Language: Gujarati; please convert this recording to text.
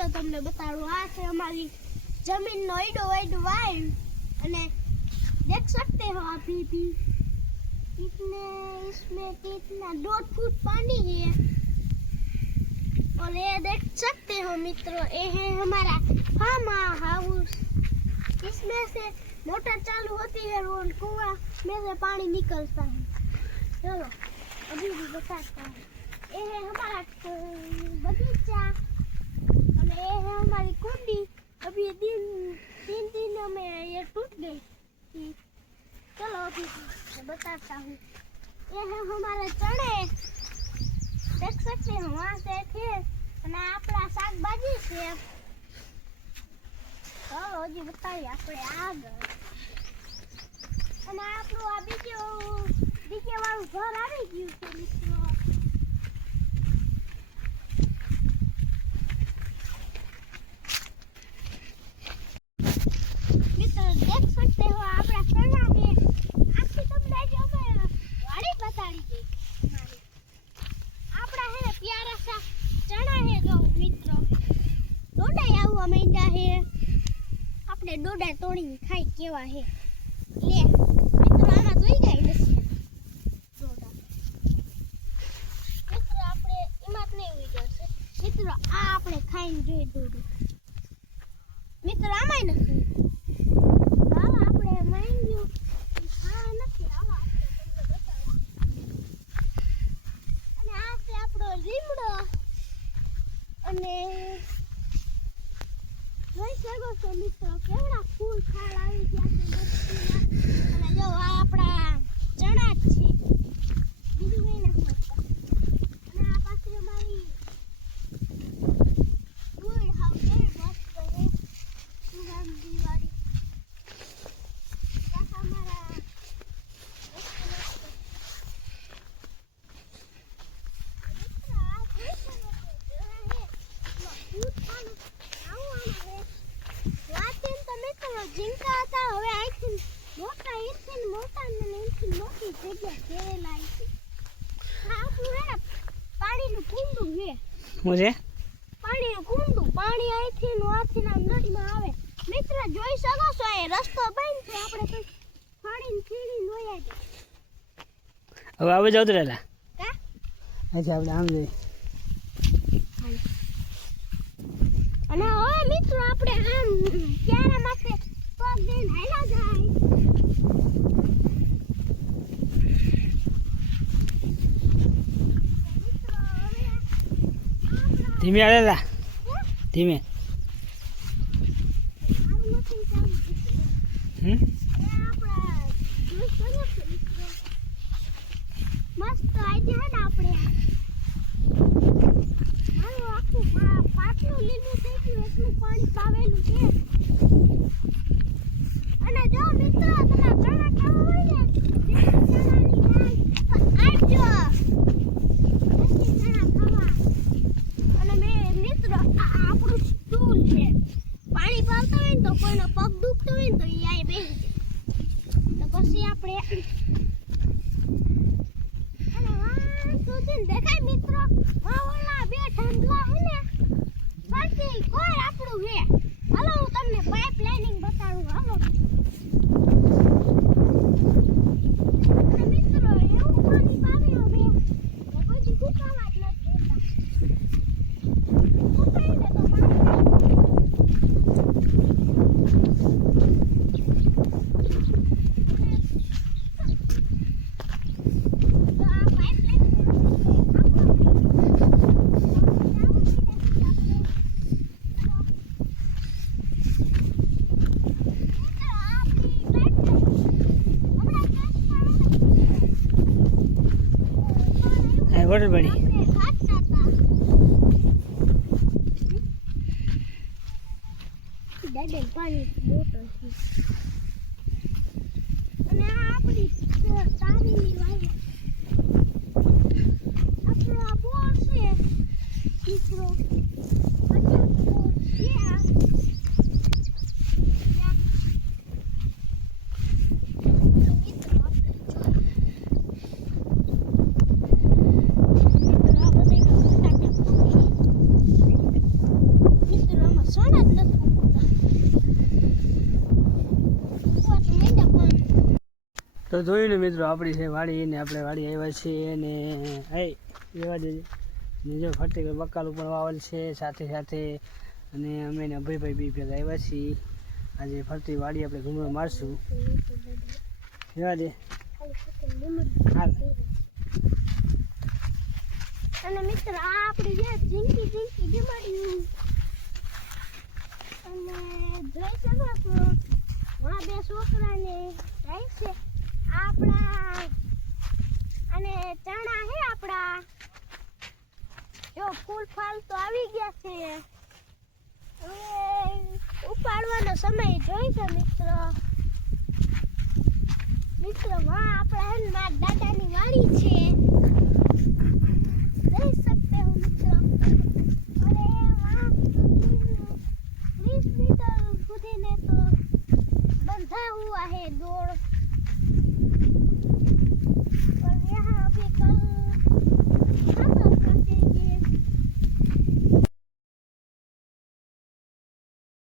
चलो तुमने बताऊं आ से हमारी जमीन नो इडो वाइड वाइड અને देख सकते हो अभी भी कितने इसमें कितना 2 फुट पानी है। और ये देख सकते हो मित्रों ये है हमारा फार्म हाउस। इसमें से मोटर चालू होती है और कुआं में से पानी निकलता है। चलो अभी भी बताता हूँ। ये है हमारा बगीचा और ये है हमारी कुंडी। अभी तीन दिनों में ये टूट गई थी। चलो अभी मैं बताता हूँ। ये है हमारे चने देख सकते हो वहाँ से थे અને આપણા શાકભાજી છે। ચલો હજી બતાવીએ આપણે આગળ અને આપણું આ બીજે વાળું ઘર આવી ગયું છે મિત્રો। મિત્રો દેખ सकते हो આપણા ચણા છે। આખી તમને જો અમે વાડી બતાડી દઈ આપણા હે પ્યારા સા चना है जो मित्रों डोडा आवा માંડ્યા है। આપણે ડોડા તોડી ખાઈ કેવા है ले મિત્રો આમાં જોઈ જાય નથી ડોડા મિત્રો આપણે એમાં જ નહીં ઉઈ જશે મિત્રો આ આપણે ખાઈને જોઈ ડોડું મિત્રો આમાંય નથી આવા આપણે માંગ્યું આ નથી આવા આપણે તમને બતાવું અને આ છે આપણો લીમડો અને જોઈ શકો છો મિત્રો કેવડા ફૂલ ફાળ આવી ગયા છે મસ્તીના। અને જો આ આપણા ચણા જ છે બીજું કંઈ નથી હોતા। અને આ પાછી અમારી ફૂલ હાવ કેવી મસ્ત છે સુગંધીવાળી પાછા અમારા जिनका आता હવે આઈથી મોટા એથી મોટા ને એથી મોટી જગ્યા કેરેલા આઈથી આ આપણું હે પાણીનું કુંડું છે મુજે પાણીનું કુંડું પાણી આઈથી નો આથી ના નદીમાં આવે મિત્ર જોઈ શકો છો એ રસ્તો બંધ છે આપણે તો પાણીની થીડી લોયા છે। હવે આવે જાવ તો રેલા કા અચ્છા આપણે આમ જઈ અને હવે મિત્રો આપણે આમ ક્યારે માથે પગ દઈને હાલા જાય ધીમે આલેલા ધીમે મસ્ત આઈડિયા ને આપણે આખું પાટલું લીલું થઈ ગયું એટલું પાણી પાવેલું છે। અને જો મિત્રો તમે ચણા ખાવા હોય ને ચણાની દાળ આપજો ચણા ખાવા। અને મેં મિત્રો આપણું સ્ટૂલ છે પાણી પાવતા હોય ને તો કોઈનો પગ દુખતો હોય ને તો એ આય બેસી જાય તો પછી આપણે અને વાહ સુધી દેખાય મિત્રો વાહ ઓલા બે ઠંડલા હે ને બાકી કોઈ આપણું હે। હાલો હું તમને પાઇપ લાઇનિંગ બતાડું હાલો અને મિત્રો એવું પાણી પાવ્યો બે કોઈ દી સુકાવા જ નથી દેતા સુકાઈ દે તો બોટલ પડી ડેડે પાણી બોટલ છે અને આ આપણી તારીની વાય આપણો આ બોર છે મિત્રો મિત્રો દાણા જ નથી ઉગતા. ઉગવા તો માંડ્યા પણ તો જોયું ને મિત્રો, આપણી છે વાડી ને આપણે વાડી આવ્યા છીએ ને એવા દેજે ને જો ફરતી કોઈ બકાલું પણ વાવેલ છે સાથે સાથે. અને અમે ને અભયભાઈ બી ભેગા આવ્યા છીએ. આજે ફરતી વાડી આપણે ઘૂમરો મારશું. એવા દે હાલ. અને મિત્ર આ આપણી છે ઝીંકી જમાડ્યું અને જોઈ શકો છો આ બે છોકરાને જાય છે આપણા અને ચણા હે આપણા જો ફૂલ ફાલ તો આવી ગયા છે. હવે ઉપાડવાનો સમય જોઈ છે મિત્ર વાં આપણા હે ને મારા દાદાની વાડી છે. देख सकते हो मित्र अरे वहाँ 20 मीटर खुदी ने तो बंधा हुआ है दौड़